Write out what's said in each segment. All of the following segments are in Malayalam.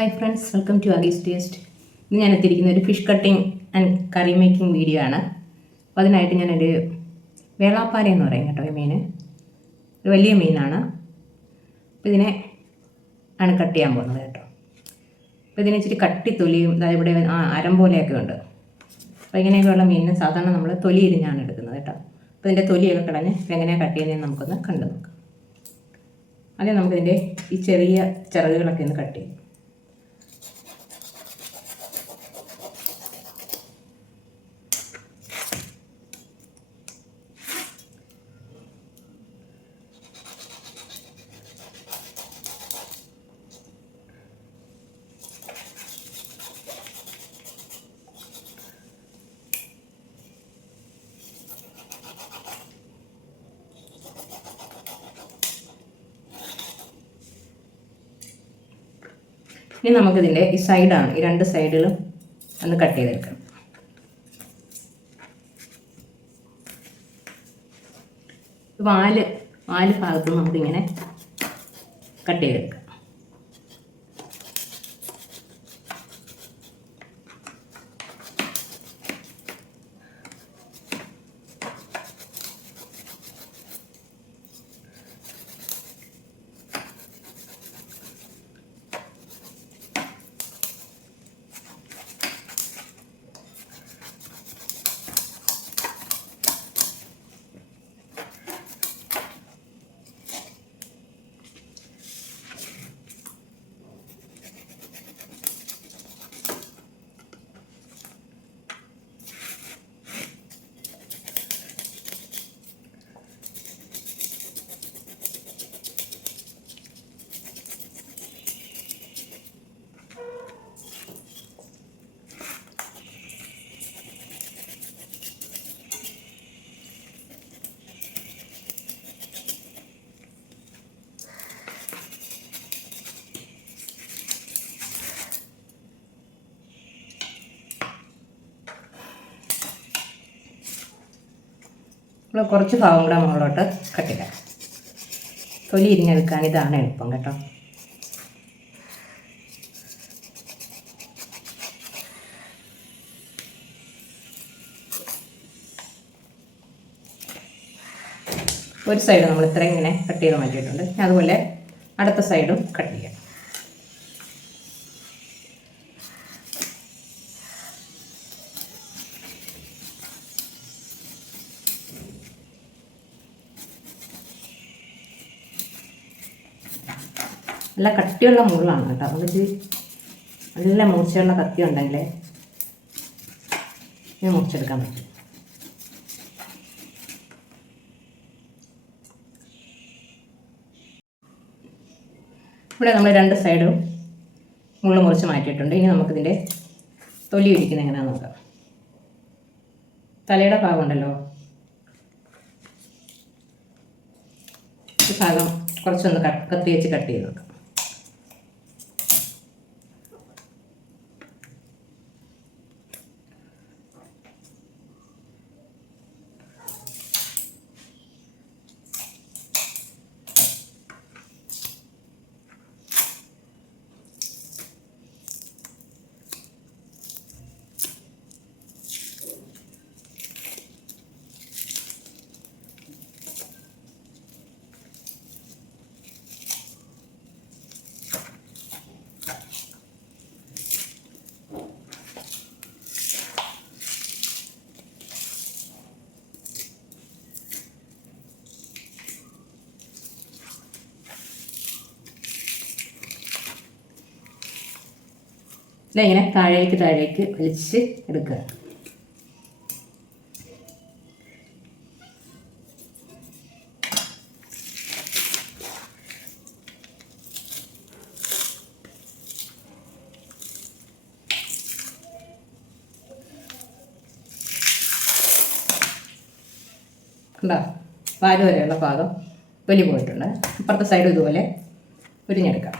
Hi friends, welcome to Aagi's taste. ഇന്ന് ഞാൻ എത്തിയിരിക്കുന്ന ഒരു fish cutting and curry making video ആണ്. അപ്പോൾ അതിനായിട്ട് ഞാനൊരു വേളാപ്പാര എന്ന് പറയും കേട്ടോ. ഈ മീൻ ഒരു വലിയ മീനാണ്. അപ്പോൾ ഇതിനെ ആണ് കട്ട് ചെയ്യാൻ പോകുന്നത് കേട്ടോ. അപ്പോൾ ഇതിന് ഇച്ചിരി കട്ടി തൊലിയും ഇവിടെ അരം പോലെയൊക്കെ ഉണ്ട്. അപ്പോൾ ഇങ്ങനെയൊക്കെയുള്ള മീനിന് സാധാരണ നമ്മൾ തൊലി ഇരിഞ്ഞാണ് എടുക്കുന്നത് കേട്ടോ. അപ്പോൾ ഇതിൻ്റെ തൊലിയൊക്കെ കളഞ്ഞ് എങ്ങനെയാണ് കട്ട് ചെയ്യുന്നതെന്ന് നമുക്കൊന്ന് കണ്ടു നോക്കാം. ആദ്യം നമുക്കിതിൻ്റെ ഈ ചെറിയ ചിറകുകളൊക്കെ ഒന്ന് കട്ട് ചെയ്യും. ഇനി നമുക്കിതിൻ്റെ ഈ സൈഡാണ്, ഈ രണ്ട് സൈഡിലും ഒന്ന് കട്ട് ചെയ്തെടുക്കണം. വാല് ഭാഗത്ത് നമുക്കിങ്ങനെ കട്ട് ചെയ്തെടുക്കാം. നമ്മൾ കുറച്ച് ഭാഗം കൂടെ മുകളിലോട്ട് കട്ട് ചെയ്യാം. തൊലി ഇരിഞ്ഞെടുക്കാൻ ഇതാണ് എളുപ്പം കേട്ടോ. ഒരു സൈഡ് നമ്മൾ ഇത്രയും ഇങ്ങനെ കട്ട് ചെയ്ത് മാറ്റിയിട്ടുണ്ട്. അതുപോലെ അടുത്ത സൈഡും കട്ട് ചെയ്യാം. നല്ല കട്ടിയുള്ള മുള്ളാണ് കേട്ടോ. അതിൽ നല്ല മൂർച്ചയുള്ള കത്തി ഉണ്ടെങ്കിലേ ഇത് മുറിച്ചെടുക്കാൻ പറ്റും. ഇവിടെ നമ്മൾ രണ്ട് സൈഡും മുള്ള് മുറിച്ച് മാറ്റിയിട്ടുണ്ട്. ഇനി നമുക്കിതിൻ്റെ തൊലി ഇരിക്കുന്നത് എങ്ങനെയാണെന്ന് നോക്കാം. തലയുടെ ഭാഗമുണ്ടല്ലോ, ഈ ഭാഗം കുറച്ചൊന്ന് കത്തി വെച്ച് കട്ട് ചെയ്ത് നോക്കാം. ഇങ്ങനെ താഴേക്ക് വലിച്ച് എടുക്കുക. കണ്ടോ, വാല് വരെയുള്ള ഭാഗം തൊലി പോയിട്ടുണ്ട്. അപ്പുറത്തെ സൈഡ് ഇതുപോലെ ഉരിഞ്ഞെടുക്കാം.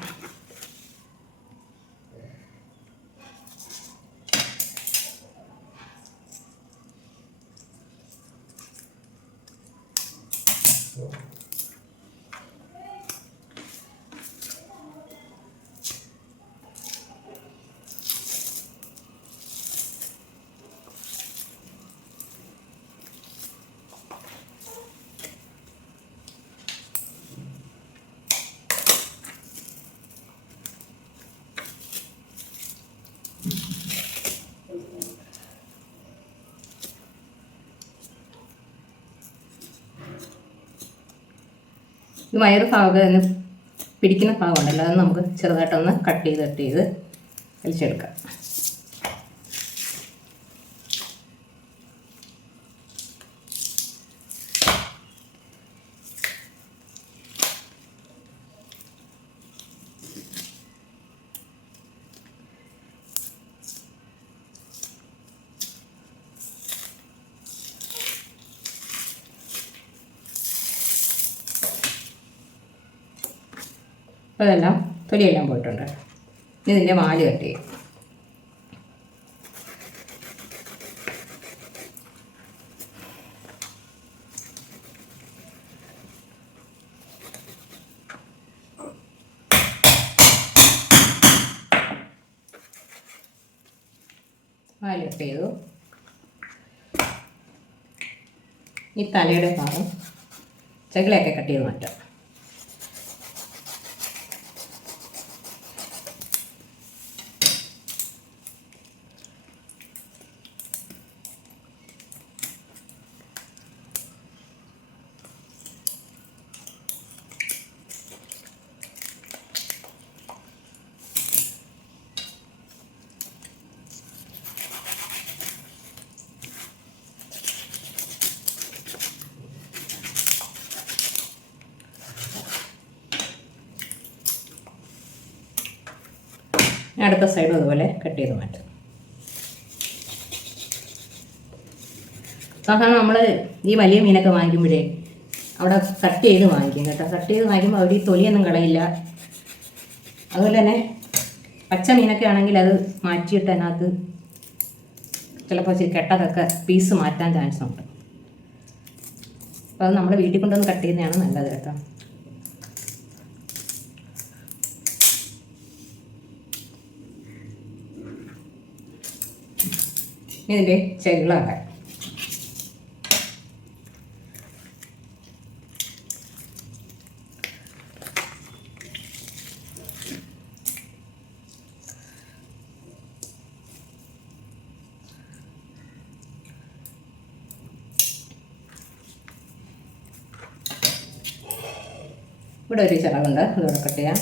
ഈ വയറ് ഭാഗം ഒന്ന് പിടിക്കുന്ന ഭാഗമുണ്ടല്ലോ, അത് നമുക്ക് ചെറുതായിട്ടൊന്ന് കട്ട് ചെയ്ത് വലിച്ചെടുക്കാം. അപ്പോൾ അതെല്ലാം തൊലിയെല്ലാം പോയിട്ടുണ്ട്. ഇതിൻ്റെ വാല് കട്ട് ചെയ്യും. വാല് കട്ട് ചെയ്തു. ഈ തലയുടെ ഭാഗം ചകിളയൊക്കെ കട്ട് ചെയ്ത് മാറ്റാം. അടുത്ത സൈഡും അതുപോലെ കട്ട് ചെയ്ത് മാറ്റും. സാധാരണ നമ്മൾ ഈ വലിയ മീനൊക്കെ വാങ്ങിക്കുമ്പോഴേ അവിടെ കട്ട് ചെയ്ത് വാങ്ങിക്കും കേട്ടോ. കട്ട് ചെയ്ത് വാങ്ങിക്കുമ്പോൾ അവർ ഈ തൊലിയൊന്നും കളയില്ല. അതുപോലെ തന്നെ പച്ച മീനൊക്കെ ആണെങ്കിൽ അത് മാറ്റിയിട്ട് അതിനകത്ത് ചിലപ്പോൾ കെട്ടതൊക്കെ പീസ് മാറ്റാൻ ചാൻസ് ഉണ്ട്. അപ്പോൾ അത് നമ്മൾ വീട്ടിൽ കൊണ്ടുവന്ന് കട്ട് ചെയ്യുന്നതാണ് നല്ലത് കേട്ടോ. ഇതിൻ്റെ ചെകിളാക്കാൻ ഇവിടെ ഒരു ചിറകുണ്ട്, അതോടെ കട്ട് ചെയ്യാം.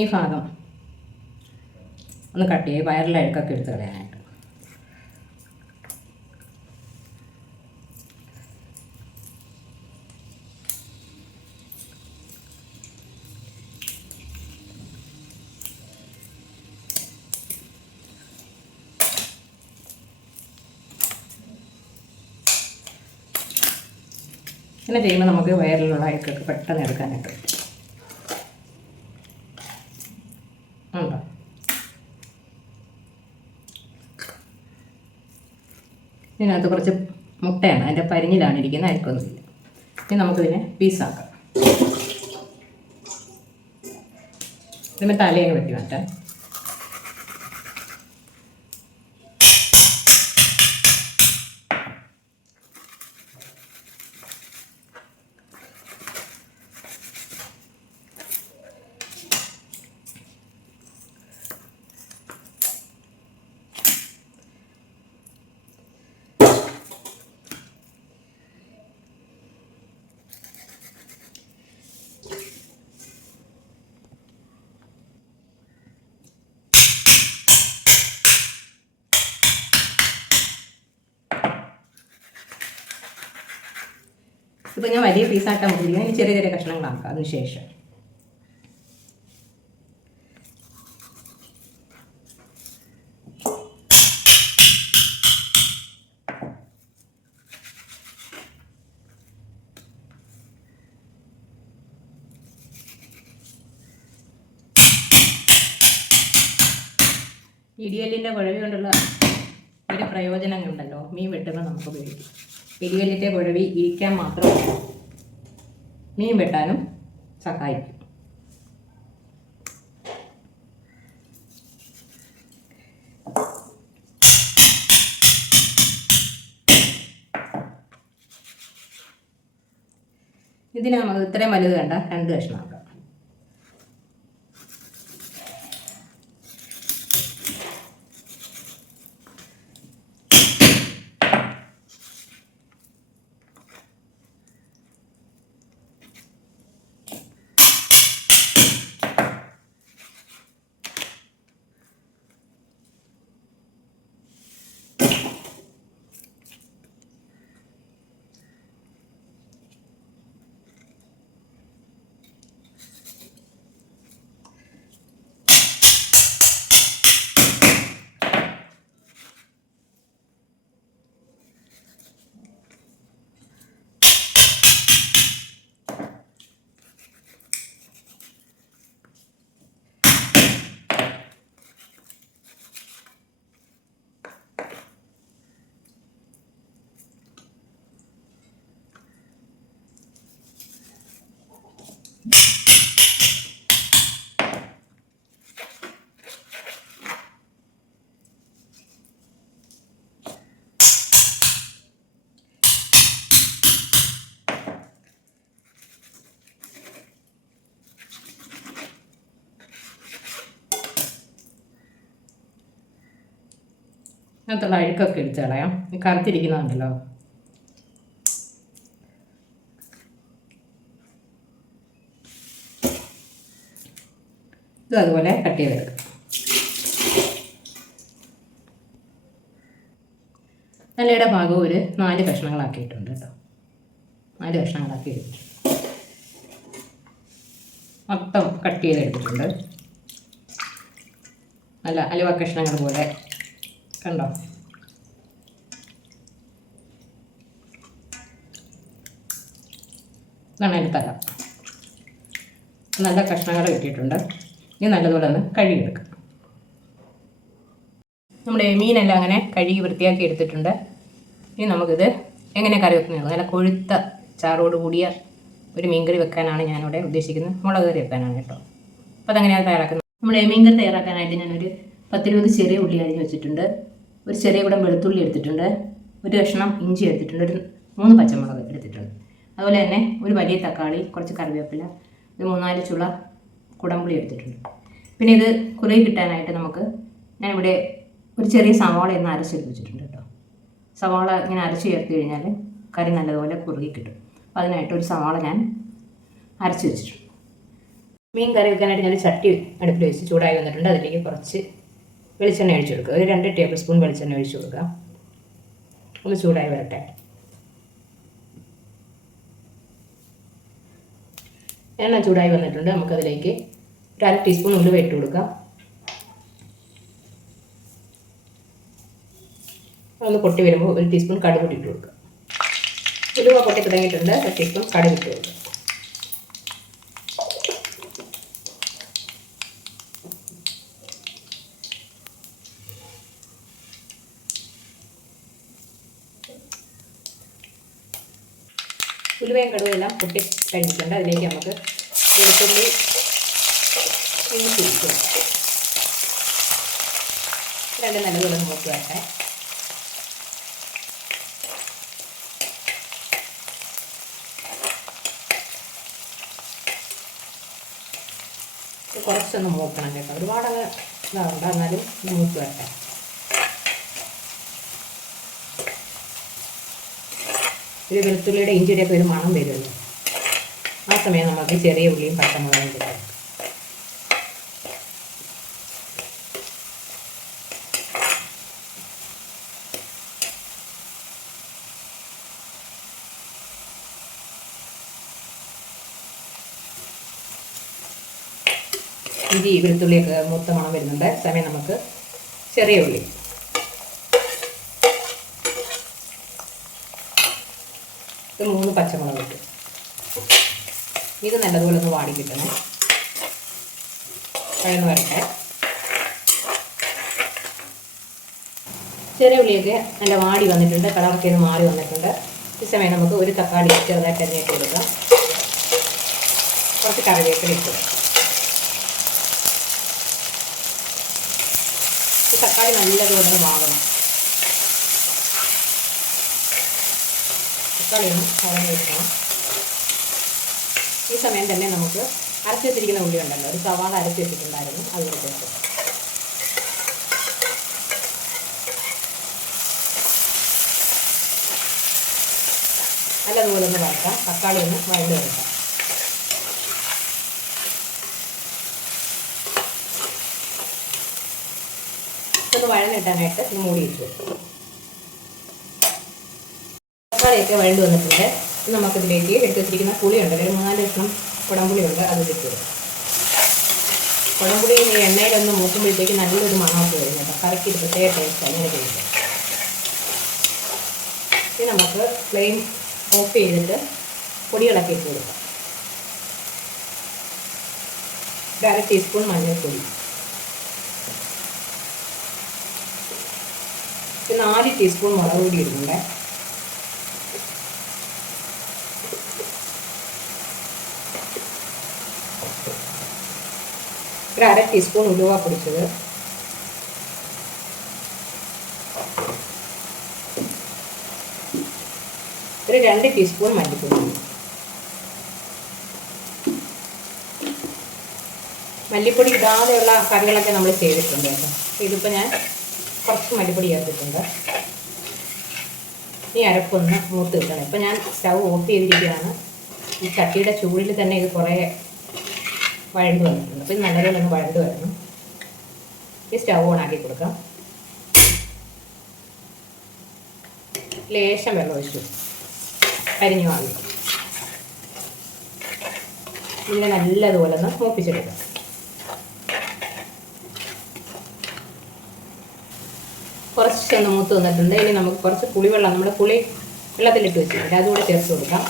ഈ ഭാഗം ഒന്ന് കട്ട് ചെയ്ത് വയറിലെ അഴുക്കൊക്കെ എടുത്ത് കളയാനായിട്ട്. ഇങ്ങനെ ചെയ്യുമ്പോൾ നമുക്ക് വയറിലുള്ള അഴുക്കൊക്കെ പെട്ടെന്ന് എടുക്കാനായിട്ട് ഉണ്ടോ. ഇതിനകത്ത് കുറച്ച് മുട്ടയാണ്, അതിൻ്റെ പരിഞ്ഞിലാണ് ഇരിക്കുന്നത്, അരിക്കൊന്നുമില്ല. ഇനി നമുക്കിതിനെ പീസാക്കാം. ഇതിന് തലയൊക്കെ വെട്ടി മാറ്റാം. ഇപ്പോൾ ഞാൻ വലിയ പീസാക്കാൻ മുറിയിരിക്കുന്നത്, ഇനി ചെറിയ ചെറിയ കഷ്ണങ്ങളാക്കാം. അതിനുശേഷം ഇടിയല്ലിൻ്റെ കുഴവി കൊണ്ടുള്ള ഒരു പ്രയോജനങ്ങളുണ്ടല്ലോ, മീൻ വെട്ടുമ്പോൾ നമുക്ക് ഉപയോഗിക്കും. ഇടിയല്ലിൻ്റെ കുഴവി ഇരിക്കാൻ മാത്രമല്ല, മീൻ വെട്ടാനും സഹായിക്കും. ഇതിന് നമുക്ക് ഇത്രയും വലുത് വേണ്ട, 2 കഷ്ണമാക്കാം. അതിനകത്തുള്ള അഴുക്കൊക്കെ എടുത്ത് കളയാം. കറുത്തിരിക്കുന്നുണ്ടല്ലോ. ഇത് അതുപോലെ കട്ട് ചെയ്തെടുക്കാം. നല്ലയുടെ ഭാഗം ഒരു 4 കഷ്ണങ്ങളാക്കിയിട്ടുണ്ട് കേട്ടോ. 4 കഷ്ണങ്ങളാക്കി എടുത്തിട്ടുണ്ട്. മൊത്തം കട്ട് ചെയ്തെടുത്തിട്ടുണ്ട്. നല്ല അലുവ കഷ്ണങ്ങൾ പോലെ കണ്ടോ. ഇതാണ് അതിൻ്റെ തല. നല്ല കഷ്ണങ്ങൾ കിട്ടിയിട്ടുണ്ട്. ഇനി നല്ലതുപോലെ ഒന്ന് കഴുകിയെടുക്കാം. നമ്മുടെ മീനെല്ലാം അങ്ങനെ കഴുകി വൃത്തിയാക്കി എടുത്തിട്ടുണ്ട്. ഇനി നമുക്കിത് എങ്ങനെ കറി വെക്കുന്നത്, നല്ല കൊഴുത്ത ചാറോട് കൂടിയ ഒരു മീൻകറി വെക്കാനാണ് ഞാനിവിടെ ഉദ്ദേശിക്കുന്നത്. മുളക് കറി വെക്കാനാണ് കേട്ടോ. അപ്പോൾ അതെങ്ങനെയാണ് തയ്യാറാക്കുന്നത്? നമ്മുടെ മീൻകറി തയ്യാറാക്കാനായിട്ട് ഞാനൊരു 10-20 ചെറിയ ഉള്ളി അരിഞ്ഞ് വെച്ചിട്ടുണ്ട്. ഒരു ചെറിയ കൂടം വെളുത്തുള്ളി എടുത്തിട്ടുണ്ട്. ഒരു കഷ്ണം ഇഞ്ചി എടുത്തിട്ടുണ്ട്. ഒരു 3 പച്ചമുളക് എടുത്തിട്ടുണ്ട്. അതുപോലെ തന്നെ ഒരു വലിയ തക്കാളി, കുറച്ച് കറിവേപ്പില, ഒരു 3-4 ചുള കുടംപുളി എടുത്തിട്ടുണ്ട്. പിന്നെ ഇത് കുറുകി കിട്ടാനായിട്ട് ഞാനിവിടെ ഒരു ചെറിയ സവാള ഒന്ന് അരച്ചെടുത്ത് വെച്ചിട്ടുണ്ട് കേട്ടോ. സവാള ഇങ്ങനെ അരച്ച് ചേർത്ത് കഴിഞ്ഞാൽ കറി നല്ലതുപോലെ കുറുകി കിട്ടും. അപ്പോൾ അതിനായിട്ട് ഒരു സവാള ഞാൻ അരച്ച് വെച്ചിട്ടുണ്ട്. മീൻ കറി വെക്കാനായിട്ട് ഞാൻ ചട്ടി അടുപ്പിൽ വെച്ച് ചൂടായി വന്നിട്ടുണ്ട്. അതിലേക്ക് കുറച്ച് വെളിച്ചെണ്ണ ഒഴിച്ച് കൊടുക്കുക. ഒരു 2 ടേബിൾ സ്പൂൺ വെളിച്ചെണ്ണ ഒഴിച്ച് കൊടുക്കുക. ഒന്ന് ചൂടായി വരട്ടെ. എണ്ണ ചൂടായി വന്നിട്ടുണ്ട്. നമുക്കതിലേക്ക് ഒരു 1/2 ടീസ്പൂൺ ഉലുവ ഇട്ട് കൊടുക്കാം. ഒന്ന് പൊട്ടി വരുമ്പോൾ 1 ടീസ്പൂൺ കടുക് ഇട്ട് കൊടുക്കുക. ഉലുവ പൊട്ടി തുടങ്ങിയിട്ടുണ്ട്. 1 ടീസ്പൂൺ കടുക് ഇട്ട് കൊടുക്കുക. ഉലുവയും കടുകും എല്ലാം പൊട്ടി കഴിഞ്ഞിട്ടുണ്ട്. അതിലേക്ക് നമുക്ക് വെളുത്തുള്ളി ഇഞ്ചി ഇട്ട് കൊടുക്കാം. രണ്ടും നല്ലതുപോലെ മൂത്ത് വരട്ടെ. കുറച്ചൊന്ന് മൂക്കണം കേട്ടോ. ഒരുപാടങ്ങ് ഇതാവണ്ട, എന്നാലും മൂത്ത് വരട്ടെ. ഒരു വെളുത്തുള്ളിയുടെ ഇഞ്ചിയുടെയൊക്കെ ഒരു മണം വരുമല്ലോ. ആ സമയം നമുക്ക് ചെറിയ ഉള്ളിയും പച്ചമുളകും കിട്ടും. ഇഞ്ചി വെളുത്തുള്ളിയൊക്കെ മൂത്ത മണം വരുന്നുണ്ട്. സമയം നമുക്ക് ചെറിയ ഉള്ളി, ഒരു 3 പച്ചമുളക് ഇട്ട് ഇത് നല്ലതുപോലെ ഒന്ന് വാടി കിട്ടണം. വഴന്ന് വരട്ടെ. ചെറിയ ഉള്ളിയൊക്കെ നല്ല വാടി വന്നിട്ടുണ്ട്. കളറൊക്കെ ഒന്ന് മാറി വന്നിട്ടുണ്ട്. ഈ സമയം നമുക്ക് ഒരു തക്കാളി ചെറുതായിട്ട് തന്നെ ഇട്ട് കൊടുക്കാം. കുറച്ച് കറിവേപ്പില ഇട്ട് കൊടുക്കാം. തക്കാളി നല്ലതുപോലെ വാങ്ങണം. തക്കാളി ഒന്ന് വഴങ്ങി വെക്കണം. ഈ സമയം തന്നെ നമുക്ക് അരച്ച് വെച്ചിരിക്കുന്ന ഉള്ളി ഉണ്ടല്ലോ, ഒരു സവാള അരച്ച് വെച്ചിട്ടുണ്ടായിരുന്നു, അത് ചേർത്ത് നല്ലതുപോലെ ഒന്ന് വഴക്കാം. തക്കാളി ഒന്ന് വഴണ്ട് വരക്കാം. ഒന്ന് വഴന്നിട്ടാനായിട്ട് മൂടി വെച്ചു. തക്കാളിയൊക്കെ വഴണ്ട് വന്നിട്ടുണ്ട്. നമുക്കിതിലേക്ക് എടുത്ത് വെച്ചിരിക്കുന്ന പുളിയുണ്ട്, ഒരു 3-4 കഷ്ണം കുടംപുളിയുണ്ട്, അത് ഇട്ട് കൊടുക്കും. കുടംപുളി ഈ എണ്ണയിലൊന്ന് മൂക്കുമ്പോഴത്തേക്ക് നല്ലൊരു മണമൊക്കെ വരും കേട്ടോ. കറിക്ക് ഒരു പ്രത്യേക ടേസ്റ്റ് അങ്ങനെ ചെയ്യുന്നത്. ഇനി നമുക്ക് ഫ്ലെയിം ഓഫ് ചെയ്തിട്ട് പൊടികളൊക്കെ ഇട്ട് കൊടുക്കാം. 1/2 ടീസ്പൂൺ മഞ്ഞൾപ്പൊടി, 4 ടീസ്പൂൺ മുളക് പൊടി ഇടുന്നുണ്ട്. ഒരു 1/2 ടീസ്പൂൺ ഉലുവ പൊടിച്ചത്, ഒരു 2 ടീസ്പൂൺ മല്ലിപ്പൊടി. മല്ലിപ്പൊടി ഇടാതെയുള്ള കറികളൊക്കെ നമ്മൾ ചെയ്തിട്ടുണ്ട് കേട്ടോ. ഇതിപ്പോൾ ഞാൻ കുറച്ച് മല്ലിപ്പൊടി ചേർത്തിട്ടുണ്ട്. ഈ അരപ്പൊന്ന് മൂത്ത് കിട്ടണം. ഇപ്പം ഞാൻ സ്റ്റൗ ഓഫ് ചെയ്തിരിക്കുകയാണ്. ഈ ചട്ടിയുടെ ചൂടിൽ തന്നെ ഇത് കുറേ വഴണ്ട് വന്നിട്ടുണ്ട്. അപ്പോൾ ഇത് നല്ലപോലെ ഒന്ന് വഴണ്ട് വരണം. ഈ സ്റ്റൗ ഓണാക്കി കൊടുക്കാം. ലേശം വെള്ളം ഒഴിച്ചു അരിഞ്ഞു വാങ്ങി ഇതിനെ നല്ലതുപോലെ ഒന്ന് മൂപ്പിച്ചെടുക്കാം. കുറച്ചൊന്ന് മൂത്ത് വന്നിട്ടുണ്ട്. ഇനി നമുക്ക് കുറച്ച് പുളിവെള്ളം, നമ്മുടെ പുളി വെള്ളത്തിലിട്ട് വെച്ചിട്ടുണ്ട്, അതുകൂടെ ചേർത്ത് കൊടുക്കാം.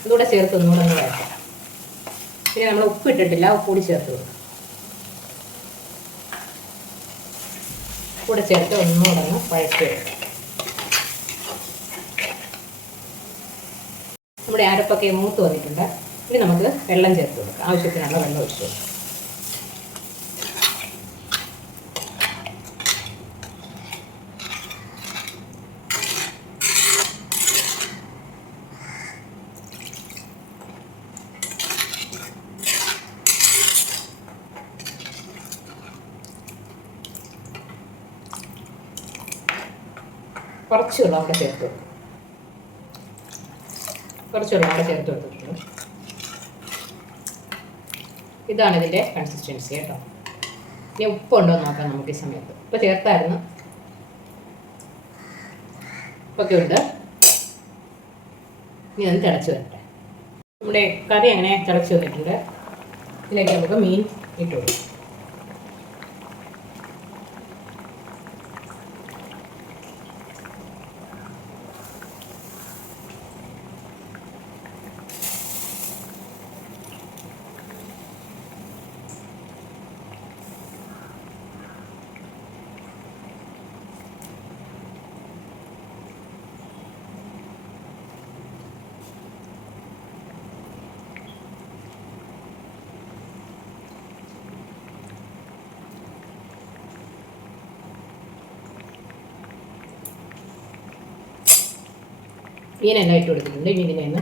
അതുകൂടെ ചേർത്ത് ഒന്നുകൂടെ ഒന്ന് വഴറ്റാം. പിന്നെ നമ്മൾ ഉപ്പ് ഇട്ടിട്ടില്ല, ഉപ്പ് കൂടി ചേർത്ത് കൊടുക്കാം. കൂടെ ചേർത്ത് ഒന്നുകൂടെ ഒന്ന് വഴറ്റി എടുക്കാം. നമ്മുടെ അരപ്പൊക്കെ മൂത്ത് വന്നിട്ടുണ്ട്. ഇനി നമുക്ക് വെള്ളം ചേർത്ത് കൊടുക്കാം. ആവശ്യത്തിനുള്ള വെള്ളം ഒഴിച്ചു കൊടുക്കാം. കുറച്ച് വെള്ളം അവിടെ ചേർത്ത് കൊടുക്കും. കുറച്ച് വെള്ളം അവിടെ ചേർത്ത് കൊടുത്തിട്ടുണ്ട്. ഇതാണ് ഇതിൻ്റെ കൺസിസ്റ്റൻസി കേട്ടോ. ഇനി ഉപ്പുണ്ടോ എന്ന് നോക്കാം നമുക്ക് ഈ സമയത്ത്. ഉപ്പ് ചേർത്തായിരുന്നു, ഉപ്പൊക്കെ ഉണ്ട്. ഇനി അത് തിളച്ച് വരട്ടെ. നമ്മുടെ കറി അങ്ങനെ തിളച്ച് വന്നിട്ടുണ്ട്. ഇതിലേക്ക് നമുക്ക് മീൻ ഇട്ട് കൊടുക്കും. മീനെല്ലാം ഇട്ട് കൊടുത്തിട്ടുണ്ട്. ഇനി ഇതിനെ ഒന്ന്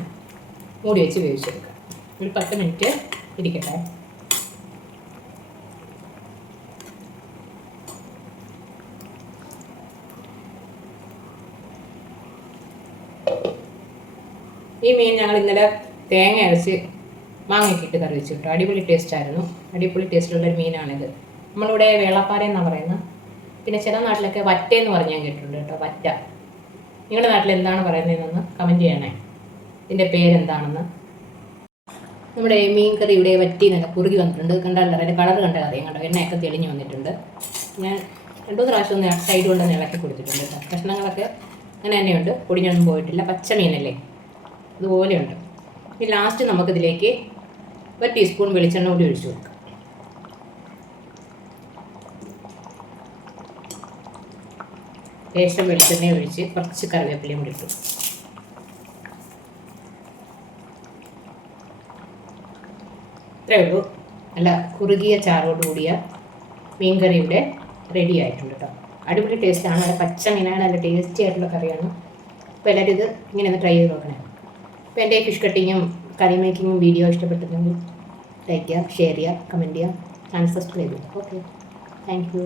മൂടി വെച്ച് വേവിച്ചെടുക്കാം. ഒരു 10 മിനിറ്റ് ഇരിക്കട്ടെ. ഈ മീൻ ഞങ്ങൾ ഇന്നലെ തേങ്ങ അരച്ച് മാങ്ങയൊക്കെ ഇട്ട് കറി വെച്ചു കേട്ടോ. അടിപൊളി ടേസ്റ്റായിരുന്നു. അടിപൊളി ടേസ്റ്റുള്ളൊരു മീനാണിത്. നമ്മളിവിടെ വേളാപ്പാര എന്നാണ് പറയുന്നത്. പിന്നെ ചില നാട്ടിലൊക്കെ വറ്റയെന്ന് പറഞ്ഞ് ഞാൻ കേട്ടിട്ടുണ്ട് കേട്ടോ. വറ്റ. നിങ്ങളുടെ നാട്ടിൽ എന്താണ് പറയുന്നതെന്ന് കമൻറ്റ് ചെയ്യണേ, ഇതിൻ്റെ പേരെന്താണെന്ന്. നമ്മുടെ മീൻ കറി ഇവിടെ വറ്റി നല്ല കുറുകി വന്നിട്ടുണ്ട്. കണ്ടാൽ അതിൻ്റെ കളർ കണ്ടാൽ അറിയാം കേട്ടോ. എണ്ണയൊക്കെ തെളിഞ്ഞ് വന്നിട്ടുണ്ട്. ഞാൻ 2-3 പ്രാവശ്യം ഒന്ന് സൈഡ് കൊണ്ടൊന്ന് ഇളക്കി കൊടുത്തിട്ടുണ്ട് കേട്ടോ. കഷ്ണങ്ങളൊക്കെ അങ്ങനെ തന്നെയുണ്ട്, പൊടിഞ്ഞൊന്നും പോയിട്ടില്ല. പച്ച മീനല്ലേ, അതുപോലെയുണ്ട്. ഇനി ലാസ്റ്റ് നമുക്കിതിലേക്ക് 1 ടീസ്പൂൺ വെളിച്ചെണ്ണ കൂടി ഒഴിച്ചു കൊടുക്കാം. ലേശം വെളിച്ചെണ്ണ ഒഴിച്ച് കുറച്ച് കറിവേപ്പിലയും കൂടി ഇട്ടു. ഇത്രയേ ഉള്ളൂ. നല്ല കുറുകിയ ചാറോട് കൂടിയ മീൻ കറി ഇവിടെ റെഡി ആയിട്ടുണ്ട് കേട്ടോ. അടിപൊളി ടേസ്റ്റാണ്. നല്ല പച്ച മീനാണ്, നല്ല ടേസ്റ്റി ആയിട്ടുള്ള കറിയാണ്. അപ്പോൾ എല്ലാവരും ഇത് ഇങ്ങനെ ഒന്ന് ട്രൈ ചെയ്ത് നോക്കണേ. അപ്പോൾ എൻ്റെ ഫിഷ് കട്ടിങ്ങും കറി മേക്കിങ്ങും വീഡിയോ ഇഷ്ടപ്പെട്ടിട്ടുണ്ടെങ്കിൽ ലൈക്ക് ചെയ്യുക, ഷെയർ ചെയ്യുക, കമൻറ്റ് ചെയ്യുക, ചാനൽ സബ്സ്ക്രൈബ് ചെയ്യുക. Okay, thank you.